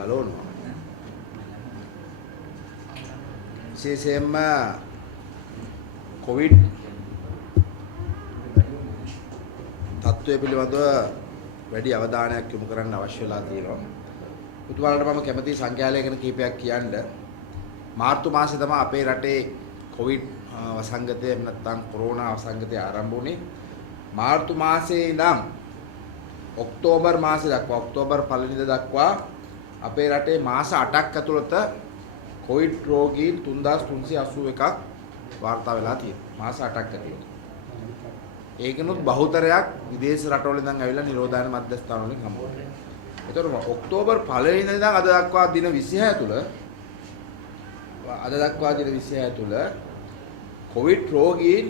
බලනවා. විශේෂයෙන්ම කොවිඩ් තත්ත්වය පිළිබඳව වැඩි අවධානයක් යොමු කරන්න අවශ්‍ය වෙලා තියෙනවා. පුතුවලට මම කැමති සංඛ්‍යාලයකට කීපයක් කියන්න. මාර්තු මාසේ තමයි අපේ රටේ කොවිඩ් වසංගතය නැත්නම් කොරෝනා වසංගතය ආරම්භ වුණේ. මාර්තු මාසේ ඉඳන් ඔක්තෝබර් මාසේ දක්වා ඔක්තෝබර් පළවෙනිදා දක්වා අපේ රටේ මාස 8ක් ඇතුළත කොවිඩ් රෝගීන් 3381ක් වාර්තා වෙලා තියෙනවා. මාස 8ක් ඇතුළත. ඒකනොත් බහුතරයක් විදේශ රටවල ඉඳන් ඇවිල්ලා නිරෝධායන මධ්‍යස්ථාන වලින් හම්බ වෙනවා. ඒතකොට ඔක්තෝබර් පළවෙනිදා ඉඳන් අද දක්වා දින 26 තුළ කොවිඩ් රෝගීන්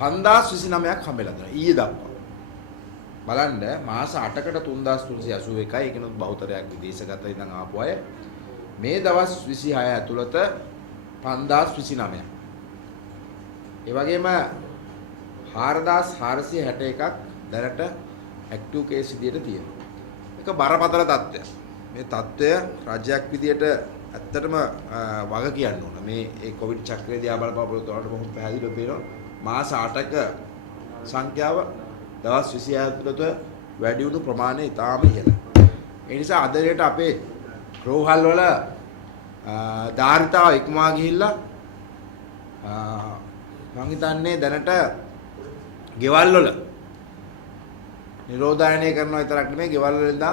5029ක් හම්බෙලා තියෙනවා ඊයේ දක්වා. බලන්න මාස 8කට 3381යි ඒකනොත් බහුතරයක් විදේශගත ඉඳන් ආපු අය මේ දවස් 26 ඇතුළත 5029ක්. ඒ වගේම 4461ක් දැනට ඇක්ටිව් කේස් විදියට තියෙනවා. ඒක බරපතල තත්ත්වයක්. මේ තත්ත්වය රාජ්‍යයක් විදියට ඇත්තටම වග කියන්න ඕන. මේ ඒ කොවිඩ් චක්‍රය දිහා බලපුවම උඩට බොහොම පැහැදිලිව පේනවා. මාස 8ක සංඛ්‍යාව දවස් 26 ඇතුළත වැඩි වුණු ප්‍රමාණය ඉතාම ඉහළයි. ඒ නිසා අද රේට අපේ රෝහල් වල ධාරිතාව ඉක්මවා ගිහිල්ලා මම හිතන්නේ දැනට ගෙවල් වල නිරෝධායනය කරනවා විතරක් නෙමෙයි ගෙවල් වල ඉඳන්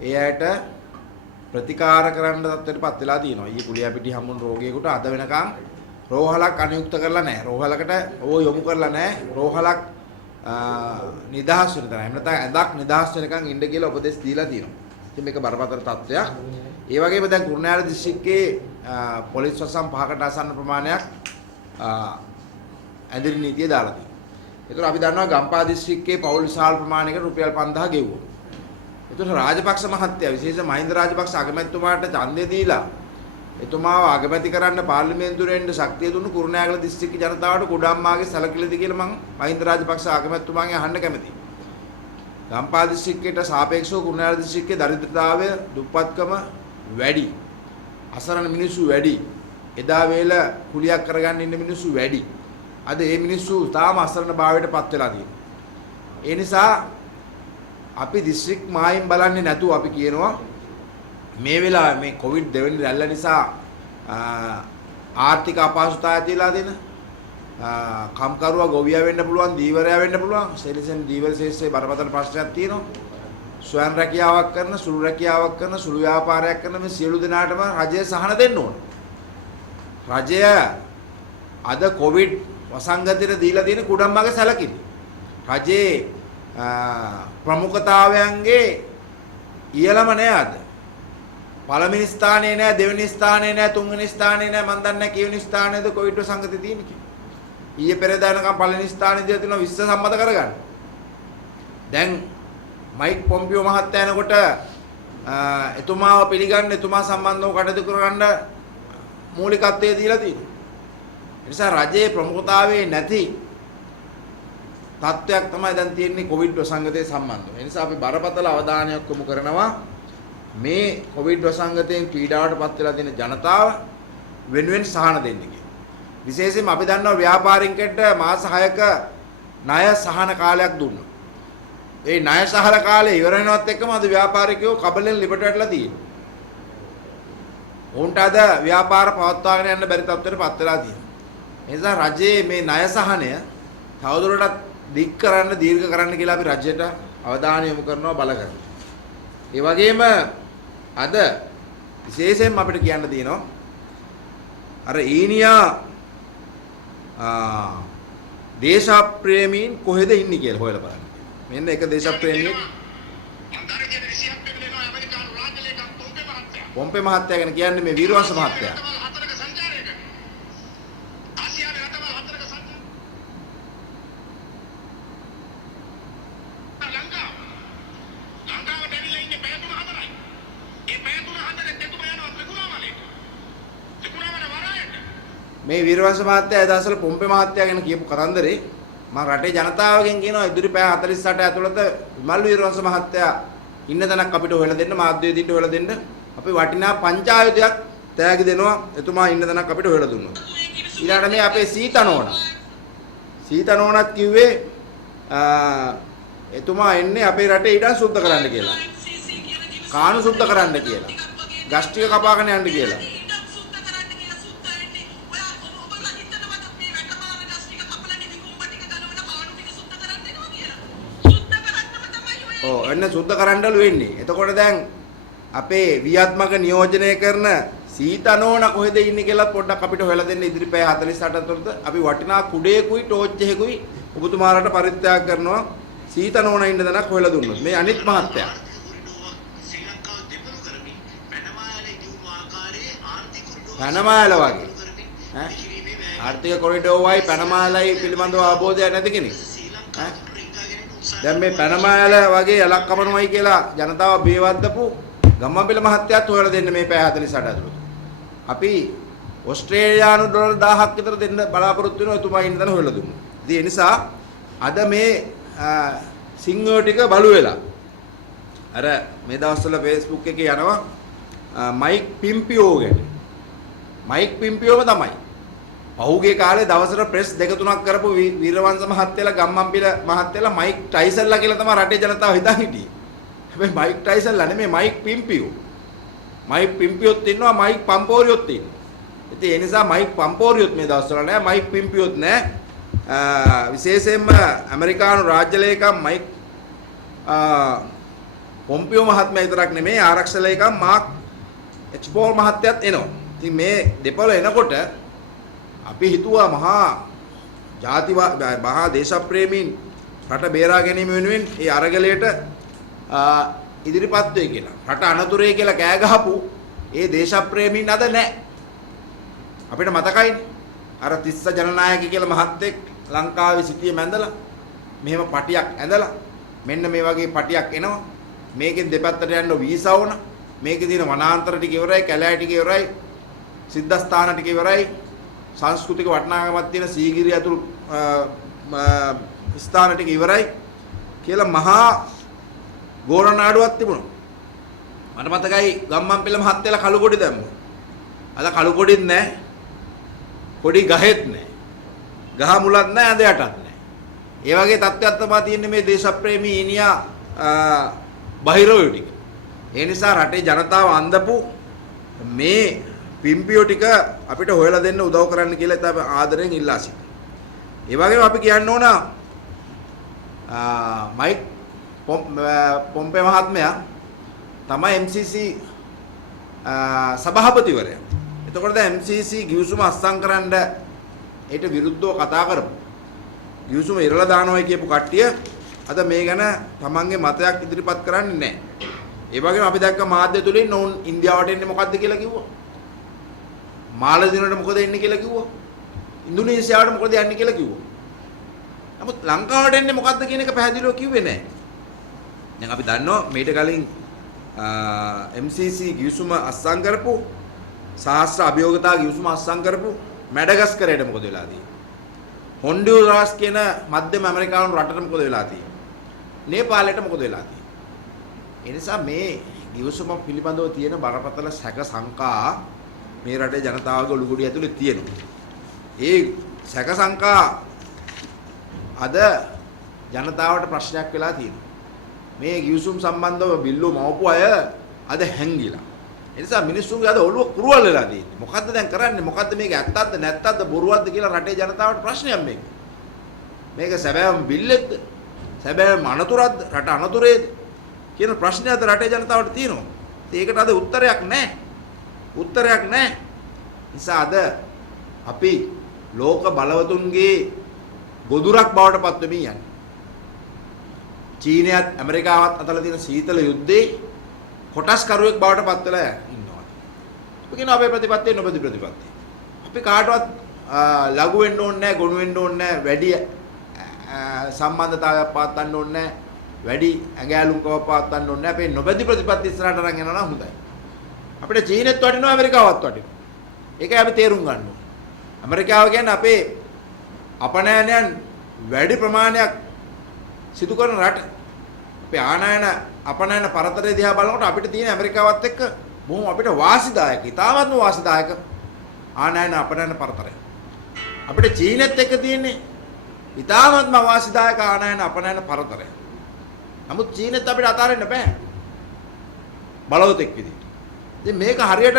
ඒ අයට ප්‍රතිකාර කරන්න තත්ත්වයටපත් වෙලා තියෙනවා. ඊයේ කුලියාපිටිය හම්බුන රෝගියෙකුට අද වෙනකන් රෝහලක් අනුයුක්ත කරලා නැහැ. රෝහලකට ඕ යොමු කරලා නැහැ. රෝහලක් නිදහස් වෙන තරම්. එහෙම නැත්නම් ඇඳක් නිදහස් වෙනකන් ඉන්න කියලා උපදෙස් දීලා තියෙනවා. ඉතින් මේක බරපතල තත්ත්වයක්. ඒ වගේම දැන් කුරුණෑගල දිස්ත්‍රික්කයේ පොලිස් වසම් 5කට ආසන්න ප්‍රමාණයක් ඇඳිරි නීතිය දාලා තියෙනවා. ඒතර අපි දන්නවා ගම්පහ දිස්ත්‍රික්කයේ පෞල් විශාල ප්‍රමාණයකට රුපියල් 5000 ගෙවුවා. ඒතර රාජපක්ෂ මහත්තයා විශේෂ මහින්ද රාජපක්ෂ අගමැතිතුමාට ඡන්දය දීලා එතුමාව අගමැති කරන්න පාර්ලිමේන්තුවේ එන්න ශක්තිය දුන්නු කුරුණෑගල දිස්ත්‍රික්ක ජනතාවට කුඩම්මාගේ සැලකිලිද කියලා මම මහින්ද රාජපක්ෂ අගමැතිතුමාගෙන් අහන්න කැමතියි. ගම්පහ දිස්ත්‍රික්කයට සාපේක්ෂව කුරුණෑගල දිස්ත්‍රික්කයේ දරිද්‍රතාවය දුප්පත්කම වැඩි. අසරණ මිනිස්සු වැඩි. එදා වේල කුලියක් කරගන්න ඉන්න මිනිස්සු වැඩි. අද මේ මිනිස්සු තාම අසරණ භාවයට පත් වෙලා තියෙනවා. ඒ නිසා අපි දිස්ත්‍රික් මායිම් බලන්නේ නැතුව අපි කියනවා මේ වෙලාවේ මේ කොවිඩ් දෙවෙනි රැල්ල නිසා ආර්ථික අපහසුතාවය ඇතිලා දෙන කම්කරුවා ගොවියා වෙන්න පුළුවන් දීවරයා වෙන්න පුළුවන් සෙලිසෙන් දීවර ශේෂ්ත්‍රයේ බරපතල ප්‍රශ්නයක් තියෙනවා. ස්වයං රැකියාවක් කරන සුළු රැකියාවක් කරන සුළු ව්‍යාපාරයක් කරන මේ සියලු දෙනාටම රජය සහන දෙන්න ඕන. රජය අද කොවිඩ් වසංගතයට දීලා තියෙන කුඩම්මගේ සැලකිලි. රජයේ ප්‍රමුඛතාවයන්ගේ ඉහළම නෑ අද. පළවෙනි ස්ථානයේ නෑ දෙවෙනි ස්ථානයේ නෑ තුන්වෙනි ස්ථානයේ නෑ මන් දන්නේ කීවෙනි ස්ථානයේද කොවිඩ් වසංගතය තියෙන්නේ කියලා. ඊයේ පෙරේදා වෙනකම් පළවෙනි ස්ථානයේ දීලා තියෙනවා විශ්ව සම්මත කරගන්න. දැන් මයික් පොම්පියෝ මහත්තයා එනකොට එතුමාව පිළිගන්න එතුමා සම්බන්ධව කටයුතු කරගන්න මූලිකත්වය දීලා තියෙනවා. ඒ නිසා රජයේ ප්‍රමුඛතාවයේ නැති තත්ත්වයක් තමයි දැන් තියෙන්නේ කොවිඩ් වසංගතය සම්බන්ධව. ඒ නිසා අපි බරපතල අවධානයක් යොමු කරනවා මේ කොවිඩ් වසංගතයෙන් පීඩාවටපත් වෙලා තියෙන ජනතාව වෙනුවෙන් සහන දෙන්න කියලා. විශේෂයෙන්ම අපි දන්නවා ව්‍යාපාරිකයන්ට මාස 6ක ණය සහන කාලයක් දුන්නා. ඒ ණය සහන කාලය ඉවර වෙනවත් එක්කම අද ව්‍යාපාරිකයෝ කබලෙන් ලිපට වැටලා තියෙනවා. උන්ට අද ව්‍යාපාර පවත්වාගෙන යන්න බැරි තත්ත්වයකටපත් වෙලා තියෙනවා. ඒ නිසා රජයේ මේ ණය සහනය තවදුරටත් දික් කරන්න දීර්ඝ කරන්න කියලා අපි රජයට අවධානය යොමු කරනවා බල කරනවා. ඒ වගේම අද විශේෂයෙන්ම අපිට කියන්න තියෙනවා අර ඊනියා දේශප්‍රේමීන් කොහෙද ඉන්නේ කියලා හොයලා බලන්න. මෙන්න එක දේශප්‍රේමියෙක් පොම්පේ මහත්තයා ගැන කියන්නේ මේ වීරවංශ මහත්තයා. මේ වීරවංශ මහත්තයා ඒ දවස්වල පොම්පේ මහත්තයා ගැන කියපු කතන්දරේ මම රටේ ජනතාවගෙන් කියනවා ඉදිරි පැය 48 ඇතුළත විමල් වීරවංශ මහත්තයා ඉන්න තැනක් අපිට හොයලා දෙන්න මාධ්‍යවේදීන්ට හොයලා දෙන්න අපි වටිනා පංචායතයක් තෑගි දෙනවා එතුමා ඉන්න තැනක් අපිට හොයලා දුන්නොත්. ඊළඟට මේ අපේ සීතනෝනත් කිව්වේ එතුමා එන්නේ අපේ රටේ ඉඩම් සුද්ධ කරන්න කියලා. කාණු සුද්ධ කරන්න කියලා. ගස් ටික කපාගෙන යන්න කියලා. ඔව් එන්න සුද්ධ කරන්නලු වෙන්නේ. එතකොට දැන් අපේ විද්‍යාත්මක නියෝජනය කරන සීතනෝන කොහෙද ඉන්නේ කියලා පොඩ්ඩක් අපිට හොයලා දෙන්න ඉදිරි පැය 48 තුනට අපි වටිනා කුඩේකුයි ටෝච් එකකුයි ඔබතුමාලට පරිත්‍යාග කරනවා සීතනෝන ඉන්න තැනක් හොයලා දුන්නොත්. මේ අනිත් මහත්තයා පැනමාල වගේ ඈ ආර්ථික කොරිඩෝර් වයි පැනමාලයි පිළිබඳව අවබෝධයක් නැති කෙනෙක් ඈ දැන් මේ පැනමාල වගේ යලක් කපනවයි කියලා ජනතාව බේවද්දපු ගම්මන්පිල මහත්තයාත් හොයලා දෙන්න මේ පැය 48 ඇතුළත. අපි ඕස්ට්‍රේලියානු ඩොලර් 1000ක් විතර දෙන්න බලාපොරොත්තු වෙනවා එතුමා ඉන්න තැන හොයලා දුන්නා. ඉතින් ඒ නිසා අද මේ සිංහෝ ටික බලු වෙලා අර මේ දවස්වල Facebook එකේ යනවා මයික් පිම්පියෝ ගැන. මයික් පිම්පියෝම තමයි. පහුගිය කාලේ දවසට ප්‍රෙස් දෙක තුනක් කරපු වීරවංශ මහත්තයලා ගම්මන්පිල මහත්තයලා මයික් ටයිසන්ලා කියලා තමයි රටේ ජනතාව හිතන් හිටියේ. හැබැයි මයික් ටයිසන්ලා නෙමෙයි මයික් පිම්පියෝ. මයික් පිම්පියොත් ඉන්නවා මයික් පම්පෝරියොත් ඉන්නවා. ඉතින් ඒ නිසා මයික් පම්පෝරියොත් මේ දවස්වල නෑ මයික් පිම්පියොත් නෑ. විශේෂයෙන්ම ඇමරිකානු රාජ්‍ය ලේකම් මයික් පොම්පියෝ මහත්මයා විතරක් නෙමෙයි ආරක්ෂක ලේකම් මාක් එක්ස්පෝර් මහත්තයත් එනවා. ඉතින් මේ දෙපළ එනකොට අපි හිතුවා මහා දේශප්‍රේමීන් රට බේරා ගැනීම වෙනුවෙන් ඒ අරගලයට ඉදිරිපත් වෙයි කියලා. රට අනතුරේ කියලා කෑ ගහපු ඒ දේශප්‍රේමීන් අද නැහැ. අපිට මතකයිනේ. අර තිස්ස ජනනායක කියලා මහත්තයෙක් ලංකාවේ සිටියේ මැඳලා මෙහෙම පටියක් ඇඳලා මෙන්න මේ වගේ පටියක් එනවා. මේකෙන් දෙපැත්තට යන්න වීසා ඕන. මේකේ තියෙන වනාන්තර ටික ඉවරයි, කැලෑ ටික ඉවරයි, සිද්ධාස්ථාන ටික ඉවරයි. සංස්කෘතික වටිනාකමක් තියෙන සීගිරිය ඇතුළු ස්ථාන ටික ඉවරයි කියලා මහා ගෝරනාඩුවක් තිබුණා. මට මතකයි ගම්මන්පිල මහත්තයලා කළු කොඩි දැම්මා. අද කළු කොඩිත් නැහැ. කොඩි ගහෙත් නැහැ. ගහ මුලත් නැහැ, ඇඳ යටත් නැහැ. ඒ වගේ තත්ත්වයක් තමයි තියෙන්නේ මේ දේශප්‍රේමී ඊනියා බහිරවයෝ ටික. ඒ නිසා රටේ ජනතාව අන්දපු මේ පිම්පියෝ ටික අපිට හොයලා දෙන්න උදව් කරන්න කියලා ඉතින් ආදරෙන් ඉල්ලා සිටිනවා. ඒ වගේම අපි කියන්න ඕන මයික් පොම්පේ මහත්මයා තමයි MCC සභාපතිවරයා. එතකොට දැන් MCC ගිවිසුම අත්සන් කරන්න ඊට විරුද්ධව කතා කරපු ගිවිසුම ඉරලා දානවා කියපු කට්ටිය අද මේ ගැන තමන්ගේ මතයක් ඉදිරිපත් කරන්නේ නැහැ. ඒ වගේම අපි දැක්ක මාධ්‍ය තුලින් නෝන් ඉන්දියාවට එන්නේ මොකද්ද කියලා කිව්වා. මාලදිවයිනට මොකද එන්නේ කියලා කිව්වා. ඉන්දුනීසියාවට මොකද යන්නේ කියලා කිව්වා. නමුත් ලංකාවට එන්නේ මොකද්ද කියන එක පැහැදිලිව කිව්වේ නැහැ. දැන් අපි දන්නවා මීට කලින් MCC ගිවිසුම අත්සන් කරපු සහස්‍ර අභියෝගතා ගිවිසුම අත්සන් කරපු මැඩගස්කරයට මොකද වෙලා තියෙන්නේ? හොන්ඩුරාස් කියන මධ්‍යම ඇමරිකානු රටට මොකද වෙලා තියෙන්නේ? නේපාලයට මොකද වෙලා තියෙන්නේ? ඒ නිසා මේ ගිවිසුම පිළිබඳව තියෙන බරපතල සැක සංකා මේ රටේ ජනතාවගේ ඔළුගොඩිය ඇතුලේ තියෙනවා. ඒ සැක සංකා අද ජනතාවට ප්‍රශ්නයක් වෙලා තියෙනවා. මේ ගිවිසුම් සම්බන්ධව බිල්ලෝ මවපු අය අද හැංගිලා. ඒ නිසා මිනිස්සුන්ගේ අද ඔළුව කුරුවල් වෙලා තියෙන්නේ. මොකද්ද දැන් කරන්නේ? මොකද්ද මේක ඇත්තක්ද නැත්තක්ද බොරුවක්ද කියලා රටේ ජනතාවට ප්‍රශ්නයක් මේක. මේක සැබෑම බිල්ලෙක්ද? සැබෑම අනතුරක්ද? රට අනතුරේද? කියන ප්‍රශ්නය අද රටේ ජනතාවට තියෙනවා. ඒකට අද උත්තරයක් නැහැ. උත්තරයක් නැහැ. නිසා අද අපි ලෝක බලවතුන්ගේ ගොදුරක් බවට පත් වෙමින් යන්නේ. චීනයත් ඇමරිකාවත් අතර තියෙන සීතල යුද්ධේ කොටස්කරුවෙක් බවට පත් වෙලා ඉන්නවා. අපි කියන අපේ ප්‍රතිපත්තිය නොබදි ප්‍රතිපත්තිය. අපි කාටවත් ලඝු වෙන්න ඕනේ නැහැ, ගොනු වෙන්න ඕනේ නැහැ, වැඩි සම්බන්ධතාවයක් පවත්වන්න ඕනේ නැහැ, වැඩි ඇඟෑලුම්කමක් පවත්වන්න ඕනේ නැහැ. අපේ නොබදි ප්‍රතිපත්ති ඉස්සරහට අරන් යනවා නම් හොඳයි. අපිට චීනෙත් වටිනවා, ඇමරිකාවත් වටිනවා. ඒකයි අපි තේරුම් ගන්න ඕනේ. ඇමරිකාව කියන්නේ අපේ අපනයනයන් වැඩි ප්‍රමාණයක් සිදු කරන රට. අපේ ආනයන අපනයන පරතරය දිහා බලනකොට අපිට තියෙන ඇමරිකාවත් එක්ක බොහොම අපිට වාසිදායක, ඉතාමත්ම වාසිදායක ආනයන අපනයන පරතරය. අපිට චීනෙත් එක්ක තියෙන්නේ ඉතාමත්ම වාසිදායක ආනයන අපනයන පරතරය. නමුත් චීනෙත් අපිට අතාරින්න බෑ. බලවතෙක් විදිහට. ඉතින් මේක හරියට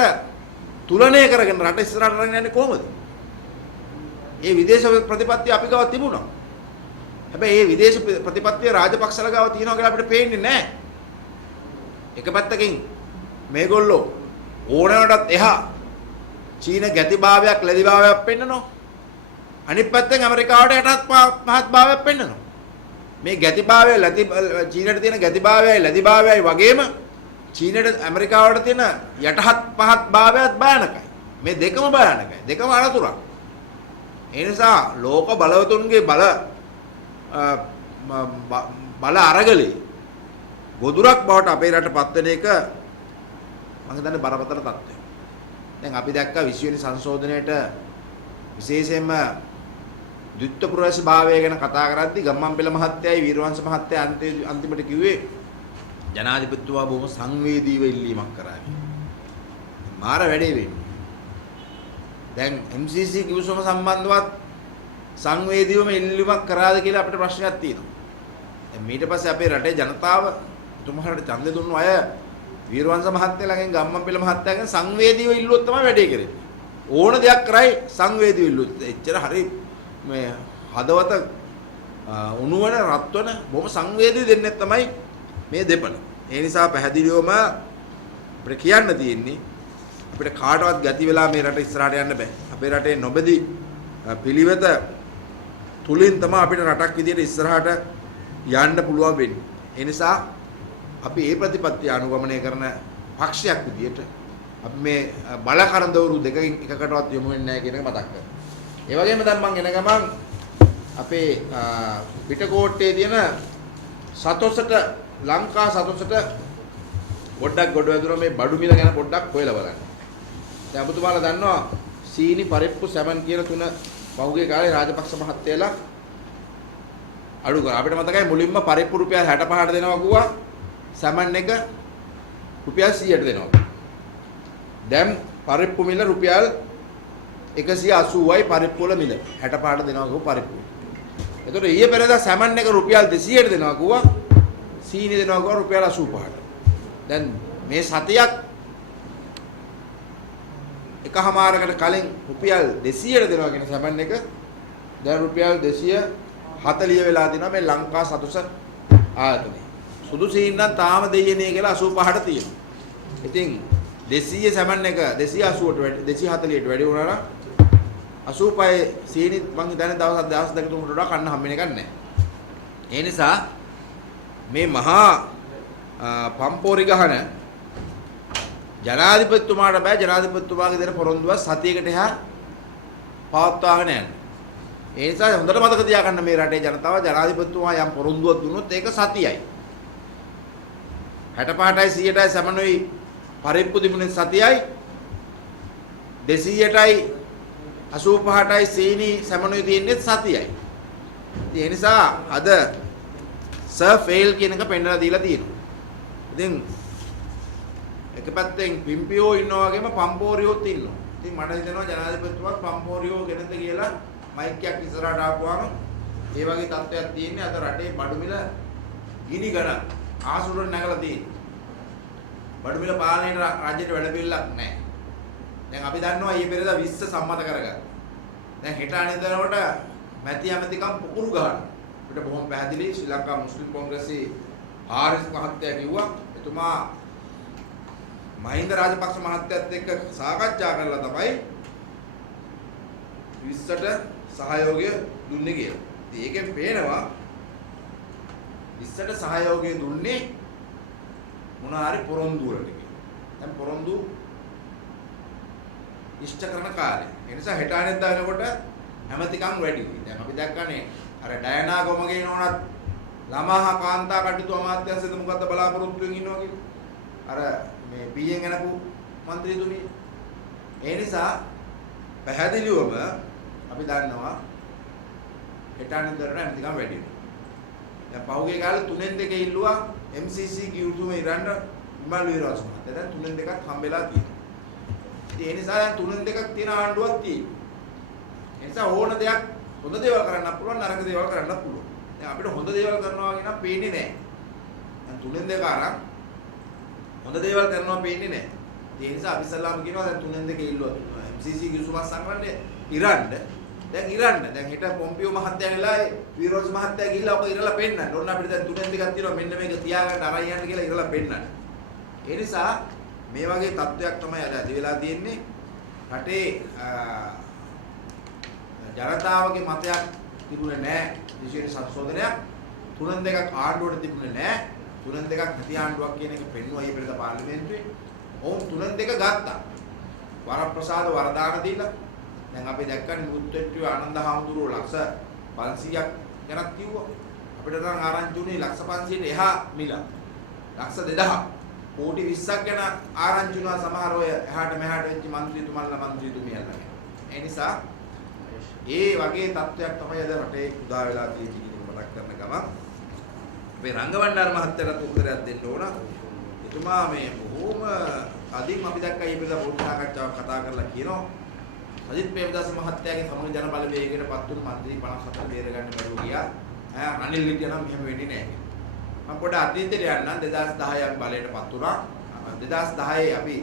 තුලණය කරගෙන රට ඉස්සරහට අරගෙන යන්නේ කොහොමද? මේ විදේශ ප්‍රතිපත්තිය අපි ගාව තිබුණා. හැබැයි මේ විදේශ ප්‍රතිපත්තිය රාජපක්ෂලා ගාව තියෙනවා කියලා අපිට පේන්නේ නැහැ. එක පැත්තකින් මේගොල්ලෝ ඕනෑමටත් එහා චීන ගැතිභාවයක් ලැබිභාවයක් පෙන්නනවා. අනිත් පැත්තෙන් ඇමරිකාවට යටත් පහත් භාවයක් පෙන්නනවා. මේ ගැතිභාවය චීනට තියෙන ගැතිභාවයයි ලැබිභාවයයි වගේම චීනට ඇමරිකාවට තියෙන යටහත් පහත් භාවයත් භයානකයි. මේ දෙකම භයානකයි. දෙකම අනතුරක්. ඒ නිසා ලෝක බලවතුන්ගේ බල අරගලේ ගොදුරක් බවට අපේ රට පත් වෙන එක මම හිතන්නේ බරපතල තත්ත්වයක්. දැන් අපි දැක්කා 20 වෙනි සංශෝධනයේට විශේෂයෙන්ම ද්විත්ව පුරවැසි භාවය ගැන කතා කරද්දී ගම්මන්පෙළ මහත්තයයි වීරවංශ මහත්තයා අන්තිමට කිව්වේ ජනාධිපතිතුමා බොහොම සංවේදීව ඉල්ලීමක් කරා. මාර වැඩේ වෙන්නේ. දැන් MCC කිව්සම සම්බන්ධවත් සංවේදීවම ඉල්ලීමක් කරාද කියලා අපිට ප්‍රශ්නයක් තියෙනවා. දැන් ඊට පස්සේ අපේ රටේ ජනතාව තුමාලට ඡන්ද දුන්නු අය වීරවංශ මහත්තයා ළඟෙන් ගම්මන්පෙළ මහත්තයාගෙන් සංවේදීව ඉල්ලුවොත් තමයි වැඩේ කරන්නේ. ඕන දෙයක් කරයි සංවේදීව ඉල්ලුවොත්. එච්චර හරි මේ හදවත උණුවන රත්වන බොහොම සංවේදී දෙන්නේ තමයි මේ දෙපළ. ඒ නිසා පැහැදිලිවම අපිට කියන්න තියෙන්නේ අපිට කාටවත් ගැති වෙලා මේ රට ඉස්සරහට යන්න බෑ. අපේ රටේ නොබෙදි පිළිවෙත තුලින් තමයි අපිට රටක් විදියට ඉස්සරහට යන්න පුළුවන් වෙන්නේ. ඒ නිසා අපි මේ ප්‍රතිපත්තිය අනුගමනය කරන පක්ෂයක් විදියට අපි මේ බල කරදවරු දෙකකින් එකකටවත් යොමු වෙන්නේ නැහැ කියන එක මතක් කරගන්න. ඒ වගේම දැන් මම එන ගමන් අපේ පිටකොට්ටේ තියෙන සතොසට ලංකා සතොසට පොඩ්ඩක් ගොඩ වැදුනා මේ බඩු මිල ගැන පොඩ්ඩක් හොයලා බලන්න. දැන් ඔබතුමාලා දන්නවා සීනි පරිප්පු සැමන් කියන තුන පහුගිය කාලේ රාජපක්ෂ මහත්තයලා අඩු කරා. අපිට මතකයි මුලින්ම පරිප්පු රුපියල් 65ට දෙනවා කිව්වා. සැමන් එක රුපියල් 100ට දෙනවා. දැන් පරිප්පු මිල රුපියල් 180යි පරිප්පු වල මිල 65ට දෙනවා කිව්ව පරිප්පු. එතකොට ඊයේ පෙරේදා සැමන් එක රුපියල් 200ට දෙනවා කිව්වා. සීනි දෙනවා කිව්වා රුපියල් 85ට. දැන් මේ සතියක් එකහමාරකට කලින් රුපියල් 200ට දෙනවා කියන සැමන් එක දැන් රුපියල් 240 වෙලා තිනවා මේ ලංකා සතුස ආයතනයේ. සුදු සීනි නම් තාම දෙයියනේ කියලා 85ට තියෙනවා. ඉතින් 200 සැමන් එක 280ට වැඩි 240ට වැඩි වුණා නම් 85 සීනි මං හිතන්නේ දවස් දෙක තුනකට වඩා කන්න හම්බෙන්නේ නැකන් නැහැ. ඒ නිසා මේ මහා පම්පෝරි ගහන ජනාධිපතිතුමාට බෑ ජනාධිපතිතුමාගේ දෙන පොරොන්දුව සතියකට එහා පවත්වාගෙන යන්න. ඒ නිසා හොඳට මතක තියාගන්න මේ රටේ ජනතාව ජනාධිපතිතුමා යම් පොරොන්දුවක් දුන්නොත් ඒක සතියයි. 65ටයි 100ටයි සමනුයි පරිප්පු තිබුණේ සතියයි 200ටයි 85ටයි සීනි සමනුයි තියෙන්නේ සතියයි. ඒ නිසා අද සර් ෆේල් කියන එක පෙන්නලා දීලා තියෙනවා. ඉතින් එක පැත්තෙන් පිම්පියෝ ඉන්නවා වගේම පම්පෝරියෝත් ඉන්නවා. ඉතින් මට හිතෙනවා ජනාධිපතිතුමාත් පම්පෝරියෝ ගෙනද කියලා මයික් එකක් ඉස්සරහට ආපුවාම ඒ වගේ තත්ත්වයක් තියෙන්නේ. අද රටේ බඩු මිල ගිනි ගණන් ආසුරට නැගලා තියෙනවා. බඩු මිල පාලනයේ රාජ්‍යයට වැඩ පිළිලක් නැහැ. දැන් අපි දන්නවා ඊයේ පෙරේදා 20 සම්මත කරගත්තා. දැන් හෙට අනිද්දානකොට මැති ඇමතිකම් පුපුරු ගන්නවා. අපිට බොහොම පැහැදිලි ශ්‍රී ලංකා මුස්ලිම් කොංග්‍රසයේ ආරිස් මහත්තයා කිව්වා එතුමා මහින්ද රාජපක්ෂ මහත්තයත් එක්ක සාකච්ඡා කරලා තමයි 20ට සහයෝගය දුන්නේ කියලා. ඉතින් ඒකෙන් පේනවා 20ට සහයෝගය දුන්නේ මොන හරි පොරොන්දු වලට කියලා. දැන් පොරොන්දු ඉෂ්ට කරන කාලේ. ඒ නිසා හෙට අනිද්දා වෙනකොට ඇමතිකම් වැඩි. දැන් අපි දැක්කනේ අර ඩයනා ගොමගේ නෝනත් ළමහා කාන්තා කටයුතු අමාත්‍යාංශෙද මොකද්ද බලාපොරොත්තු වෙමින් ඉන්නවා කියලා. අර මේ පීඑන් එනපු മന്ത്രിතුමිය. ඒ නිසා පැහැදිලිවම අපි දන්නවා හෙට අනිද්දාට ඇමතිකම් වැඩි වෙනවා. දැන් පහුගිය කාලේ 3න් 2 ඉල්ලුවා MCC ගියුතුම ඉරන්න විමල් වීරවංශ මහත්තයා දැන් 3න් 2ක් හම්බෙලා තියෙනවා. ඉතින් ඒ නිසා දැන් 3න් 2ක් තියෙන ආණ්ඩුවක් තියෙනවා. ඒ නිසා ඕන දෙයක් හොඳ දේවල් කරන්නත් පුළුවන් නරක දේවල් කරන්නත් පුළුවන්. දැන් අපිට හොඳ දේවල් කරනවා කියන පේන්නේ නැහැ. දැන් 3න් 2 අරන් හොඳ දේවල් කරනවා පේන්නේ නැහැ. ඒ නිසා අපි ඉස්සල්ලාම කියනවා දැන් 3න් 2 ඉල්ලුවා. MCC ගිවිසුමක් සංග්‍රහණය ඉරන්න. දැන් ඉරන්න. දැන් හෙට පොම්පියෝ මහත්තයා ගිහලා වීරෝස් මහත්තයා ගිහලා ඔක ඉරලා පෙන්නන්න. ඕන අපිට දැන් 3න් 2ක් තියෙනවා මෙන්න මේක තියාගන්න අරන් යන්න කියලා ඉරලා පෙන්නන්න. ඒ නිසා මේ වගේ තත්වයක් තමයි අද ඇති වෙලා තියෙන්නේ. රටේ ජනතාවගේ මතයක් තිබුණේ නැහැ. විශේෂ සංශෝධනයක් 3න් 2ක් ආණ්ඩුවට තිබුණේ නැහැ. 3න් 2ක් නැති ආණ්ඩුවක් කියන එක පෙන්වුවා ඊ පෙරේද පාර්ලිමේන්තුවේ. ඔවුන් 3න් 2 ගත්තා. වරප්‍රසාද වරදාන දීලා දැන් අපි දැක්කනේ මුත්තේට්ටුවේ ආනන්ද හාමුදුරුවෝ ලක්ෂ 500ක් ගැනත් කිව්වා. අපිට නම් ආරංචි උනේ ලක්ෂ 500ට එහා මිල. ලක්ෂ 2000 කෝටි 20ක් ගැන ආරංචි වුණා සමහර අය එහාට මෙහාට වෙච්ච മന്ത്രിතුමියන්ලා. ඒ නිසා ඒ වගේ තත්ත්වයක් තමයි අද රටේ උදා වෙලා තියෙන්නේ කියන මතක් කරන ගමන් අපේ රංගවණ්ඩාර මහත්තයාට උත්තරයක් දෙන්න ඕන. එතුමා මේ බොහොම අදින් අපි දැක්කා ඊපෙද පොඩි සාකච්ඡාවක් කතා කරලා කියනවා අජිත් ප්‍රේමදාස මහත්තයාගේ සමග ජන බලවේගයට පත් වුණු മന്ത്രി 54 බේර ගන්න බැරුව ගියා. රනිල් විද්‍යා නම් මෙහෙම වෙන්නේ නැහැ. මම පොඩ අතීතයට යන්නම් 2010 අපි බලයටපත් වුණා. 2010 අපි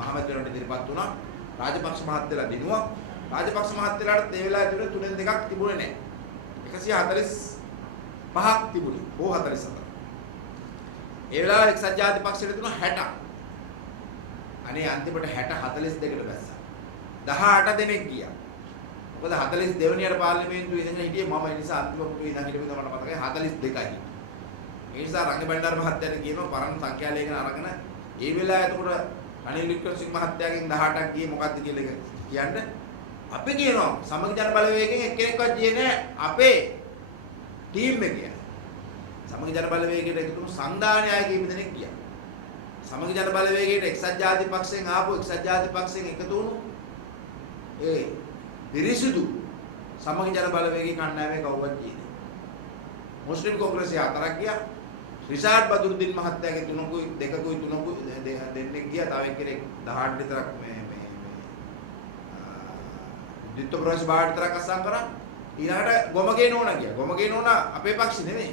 මහමැතිවරණයට ඉදිරිපත් වුණා. රාජපක්ෂ මහත්තයලා දිනුවා. රාජපක්ෂ මහත්තයලාට ඒ වෙලාවේ තිබුණේ 3න් 2ක් තිබුණේ නැහැ. 145ක් තිබුණේ. 44. ඒ වෙලාවේ එක්සත් ජාතික පක්ෂයට තිබුණා 60. අනේ අන්තිමට 60 42කට බැස්සා. 18 දෙනෙක් ගියා. මොකද 42 වෙනියට පාර්ලිමේන්තුවේ ඉඳන් හිටියේ මම. ඒ නිසා අන්තිම පුටුවේ ඉඳන් හිටපු මට මතකයි 42යි. ඒ නිසා රංගබණ්ඩාර මහත්තයාට කියනවා පරණ සංඛ්‍යා ලේඛන අරගෙන ඒ වෙලාවේ එතකොට රනිල් වික්‍රමසිංහ මහත්තයාගෙන් 18ක් ගියේ මොකද්ද කියලා කියන්නේ. අපි කියනවා සමග ජන බලවේගයෙන් එක්කෙනෙක්වත් ගියේ නැහැ අපේ ටීම් එකේ. සමග ජන බලවේගයට එකතු වුණු සංධානය අය කීප දෙනෙක් ගියා. සමග ජන බලවේගයට එක්සත් ජාතික පක්ෂයෙන් ආපු එක්සත් ජාතික පක්ෂයෙන් එකතු වුණු ඒ පිරිසිදු සමග ජන බලවේගයේ කණ්ඩායමේ කවුවත් ගියේ නැහැ. මුස්ලිම් කොංග්‍රසයේ 4ක් ගියා. රිෂාඩ් බදුරුද්දීන් මහත්තයාගේ 3කුයි 2කුයි 3කුයි දෙන්නෙක් ගියා. තව එක්කෙනෙක් 18 විතරක් මේ දිත්ත ප්‍රවේශ බාහිර විතරක් අස්සම් කරා. ඊළඟට ගොමගේ නෝනා ගියා. ගොමගේ නෝනා අපේ පක්ෂ නෙමෙයි.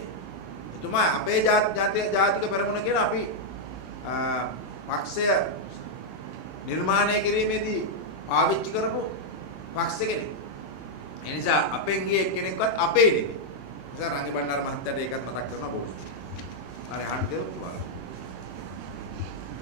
එතුමා අපේ ජාතික පෙරමුණ කියන අපි පක්ෂය නිර්මාණය කිරීමේදී පාවිච්චි කරපු පක්ෂ කෙනෙක්. ඒ නිසා අපෙන් ගියේ එක්කෙනෙක්වත් අපේ නෙමෙයි. ඒ නිසා රංගබණ්ඩාර මහත්තයාට ඒකත් මතක් කරනවා බොහොම. හරි අහන්න දෙන්න පුළුවන්.